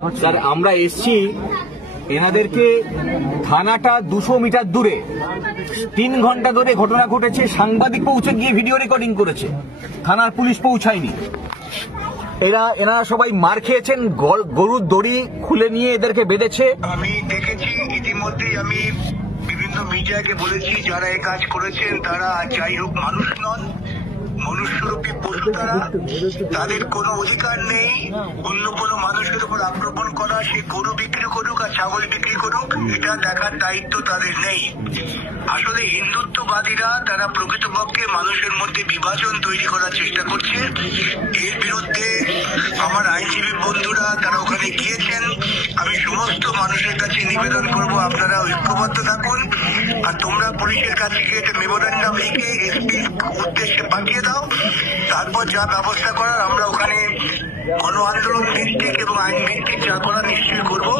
Sir আমরা এসছি এনাদেরকে থানাটা 200 metre দূরে 3 ঘন্টা ধরে ঘটনা ঘটেছে, সাংবাদিক পৌঁছে গিয়ে ভিডিও রেকর্ডিং করেছে, থানার পুলিশ পৌঁছায়নি। এনারা সবাই মার খেয়েছেন, গরুর দড়ি খুলে নিয়ে এদেরকে বেঁধেছে। আমি দেখেছি ইতিমধ্যেই, আমি বিভিন্ন মিডিয়াকে বলেছি যারা এই কাজ করেছেন তারা যাই হোক মানুষ নন, মনুষ্যরূপী পশু তারা, তাদের কোনো অধিকার নেই অন্য কোনো মানুষের উপর আক্রমণ করা। সে গরু বিক্রি করুক আর ছাগল বিক্রি করুক, এটা দেখার দায়িত্ব তাদের নেই। আসলে হিন্দুত্ববাদীরা তারা প্রকৃতপক্ষে মানুষের মধ্যে বিভাজন তৈরি করার চেষ্টা করছে। এর বিরুদ্ধে আমার আইনজীবী বন্ধুরা তারা ওখানে গিয়েছেন। আমি সমস্ত মানুষের কাছে নিবেদন করব আপনারা ঐক্যবদ্ধ থাকুন, আর তোমরা পুলিশের কাছে গিয়ে একটা মেমোরেন্ডাম লিখে এসপির উদ্দেশ্যে পাঠিয়ে দাও। তারপর যা ব্যবস্থা করার আমরা ওখানে গণ আন্দোলন ভিত্তিক এবং আইন ভিত্তিক যা করার নিশ্চয়ই করবো।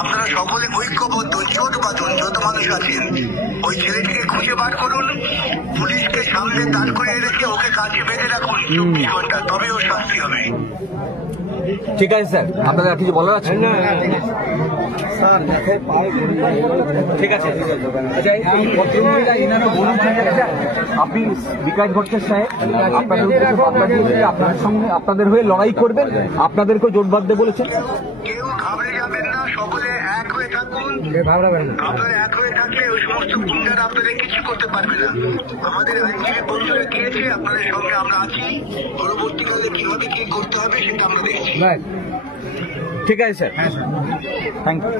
আপনারা সকলে ঐক্যবদ্ধ, জোটবাঁধুন, যত মানুষ আছেন, ওই ছেলেটিকে খুঁজে বার করুন, পুলিশকে সামনে দাঁড় করে রেখে ওকে কাছে বেঁধে রাখুন 24 ঘন্টা, তবে ওর শাস্তি হবে। ঠিক আছে স্যার, আপনারা কিছু বলার আছে? ঠিক আছে। আচ্ছা, এই ভদ্রমহিলা এনারা বলছেন আপনি বিকাশ ভট্টাচার্য সাহেব আপনাদের সঙ্গে আপনাদের হয়ে লড়াই করবেন, আপনাদেরকেও জোট বাঁধতে বলেছেন। কেউ ঘাবড়ে যাবেন না, সকলে এক হয়ে থাকুন। আপনারা এক হয়ে থাকলে ওই সমস্ত গুন্ডারা আপনাদের কিছু করতে পারবে না। আমাদের আইনজীবী বন্ধুরা গিয়েছে, আপনাদের সঙ্গে আমরা আছি। পরবর্তীকালে কিভাবে কি করতে হবে সেটা আমরা দেখছি। ঠিক আছে স্যার, থ্যাংক ইউ।